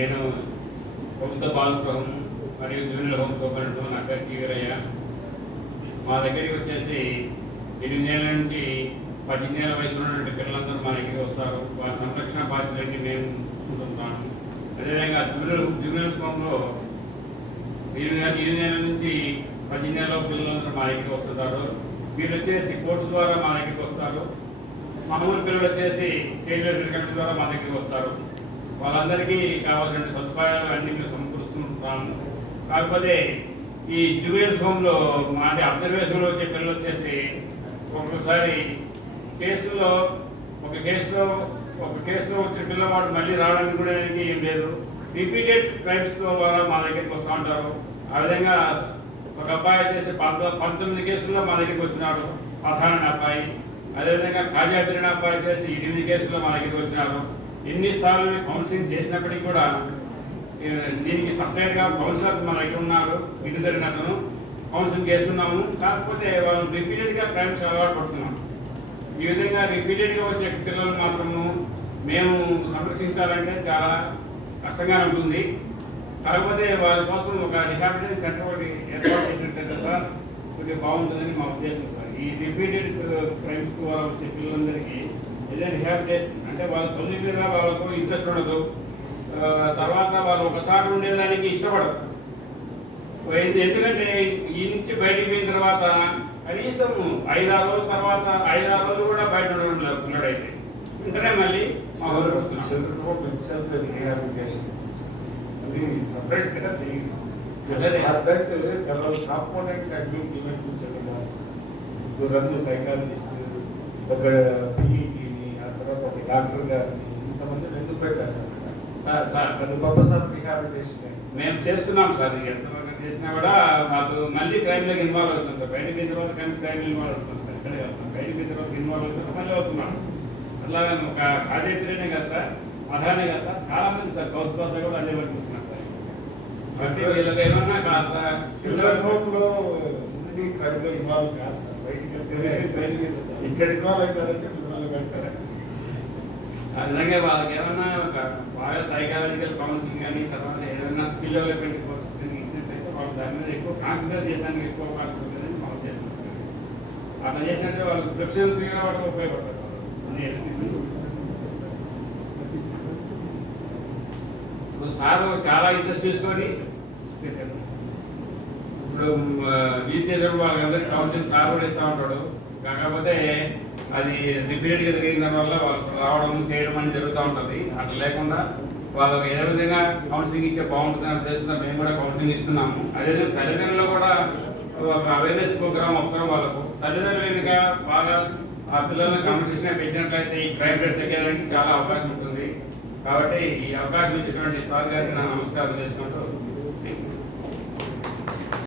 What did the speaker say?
నేను ప్రభుత్వ బాలగృహం మరియు జూనియర్ హోమ్ సూపరింటెండెంట్ నా పేరు వీరయ్య. మా దగ్గరికి వచ్చేసి 8 ఏళ్ళ నుంచి 18 ఏళ్ళ వయసులో ఉన్నటువంటి పిల్లలందరూ మా దగ్గరికి వస్తారు. వారి సంరక్షణ బాధ్యతలన్నీ మేము చూసుకుంటుంటాము. అదేవిధంగా జూనియర్ హోమ్లో 8 ఏళ్ళ నుంచి 18 ఏళ్ళ పిల్లలందరూ మా దగ్గరికి వస్తుంటారు. వీళ్ళు వచ్చేసి కోర్టు ద్వారా మా దగ్గరికి వస్తారు. మామూలు పిల్లలు వచ్చేసి చైల్డ్ వెల్ఫేర్ ద్వారా మా దగ్గరికి వస్తారు. వాళ్ళందరికీ కావాల్సిన సదుపాయాలు అన్ని మేము సమకూరుస్తుంటాము. కాకపోతే ఈ జూనియర్స్ హోమ్లో మా అబ్జర్వేషన్లో వచ్చే పిల్లలు వచ్చేసి ఒక్కొక్కసారి ఒక కేసులో వచ్చిన పిల్లవాడు మళ్ళీ రావడానికి కూడా ఏం లేదు. రిపీటెడ్ క్రైమ్స్ ద్వారా మా దగ్గరికి వస్తూ ఉంటారు. ఆ విధంగా ఒక అబ్బాయి వచ్చేసి 19 కేసుల్లో మా దగ్గరికి వచ్చినాడు, పఠాన్ అనే అబ్బాయి. అదేవిధంగా కాజాద్రి అబ్బాయి వచ్చేసి 8 కేసుల్లో మా దగ్గరికి వచ్చినారు. ఎన్నిసార్లు కౌన్సిలింగ్ చేసినప్పటికీ కూడా దీనికి సపరేట్గా కౌన్సిలర్ మా దగ్గర ఉన్నారు. విధుదరిన అతను కౌన్సిలింగ్ చేస్తున్నాము. కాకపోతే వాళ్ళు రిపీటెడ్గా క్రైమ్స్ అలవాటు పడుతున్నాం. ఈ విధంగా రిపీటెడ్గా వచ్చే పిల్లలు మాత్రము మేము సంరక్షించాలంటే చాలా కష్టంగా ఉంటుంది. కాకపోతే వాళ్ళ కోసం ఒక రిహాబిలిటేషన్ సెంటర్ ఒకటి ఏర్పాటు చేసినట్లయితే సార్ కొద్దిగా బాగుంటుందని మా ఉద్దేశం సార్. ఈ రిపీటెడ్ క్రైమ్స్ ద్వారా వచ్చే పిల్లలందరికీ ఏదైనా రిహాబిలిటేషన్ అంటే వాళ్ళ సొల్లి మీద వాళ్ళకు ఇంట్రెస్ట్ ఉండదు. తర్వాత వాళ్ళు ఒకసారి ఉండేదానికి ఇష్టపడరు. ఎందుకంటే ఈ నుంచి బయటికి పోయిన తర్వాత కనీసం 5-6 రోజుల తర్వాత 5-6 రోజులు కూడా బయట ఉన్నాడైతే ఇంటనే మళ్ళీ మా సపరేట్గా చేయండి. Several components have been given to children also. రన్ సైకాలజిస్ట్, ఒక పిఈటిని, ఆ తర్వాత ఒక డాక్టర్ గారిని, ఇంతమంది ఎందుకు పెట్టారు సార్? పర్పస్ ఆఫ్ రిహాబిలిటేషన్ మేము చేస్తున్నాం సార్. ఎంతవరకు చేసినా కూడా మాకు మళ్ళీ క్రైమ్లోకి ఇన్వాల్వ్ అవుతుంది. బయటకు అయిన తర్వాత క్రైమ్ ఇన్వాల్వ్ అవుతుంది. ఇక్కడే వస్తాం బయటకు అయిన తర్వాత ఇన్వాల్వ్ అవుతుంది మళ్ళీ అవుతున్నాం. అట్లా ఒక కాజేత్రినే కదా సార్, అధానే కదా సార్, చాలా మంది సార్ కౌస్ భాష కూడా అదే వరకు వస్తున్నారు సార్. అంటే వీళ్ళకి ఏమన్నా కాస్త చిల్డ్రన్ హోమ్లో ఉండి క్రైమ్లో ఇన్వాల్వ్ కాదు సార్. బయటికి వెళ్తే ఇక్కడ ఇన్వాల్వ్ అవుతారంటే మిమ్మల్ని పెడతారా? ఆ విధంగా వాళ్ళకి ఏమన్నా ఒక బాగా సైకాలజికల్ కౌన్సిలింగ్ కానీ తర్వాత ఏదైనా స్కిల్ డెవలప్మెంట్ కోర్సెస్ ఇచ్చినట్టయితే వాళ్ళు దాని మీద ఎక్కువ కాన్సన్ట్రేట్ చేయడానికి ఎక్కువ కాన్సన్ట్రేట్ మనం చేస్తున్నాం. అట్లా చేసినట్టు వాళ్ళకి ప్రొఫెషనల్స్గా వాళ్ళకి ఉపయోగపడతారు. ఇప్పుడు సార్ చాలా ఇంట్రెస్ట్ తీసుకొని ఇప్పుడు యూజ్ చేసేప్పుడు వాళ్ళందరికీ కౌన్సిలింగ్ సార్ కూడా ఇస్తూ ఉంటాడు. కాకపోతే అది రిపీటెడ్గా జరిగిన వల్ల వాళ్ళు రావడం చేయడం అని జరుగుతూ ఉంటుంది. అట్లా లేకుండా వాళ్ళకి ఏ విధంగా కౌన్సిలింగ్ ఇచ్చే బాగుంటుందని ఉద్దేశంతో మేము కూడా కౌన్సిలింగ్ ఇస్తున్నాము. అదేవిధంగా తల్లిదండ్రులు కూడా ఒక అవేర్నెస్ ప్రోగ్రామ్ అవసరం. వాళ్ళకు తల్లిదండ్రులు వెనుక బాగా ఆ పిల్లల్ని క్రమశిక్షణ పెంచినట్లయితే ఈ క్రైమ్ రేట్ తగ్గడానికి చాలా అవకాశం ఉంటుంది. కాబట్టి ఈ అవకాశం ఇచ్చినటువంటి సార్ గారికి నా నమస్కారం చేసుకుంటూ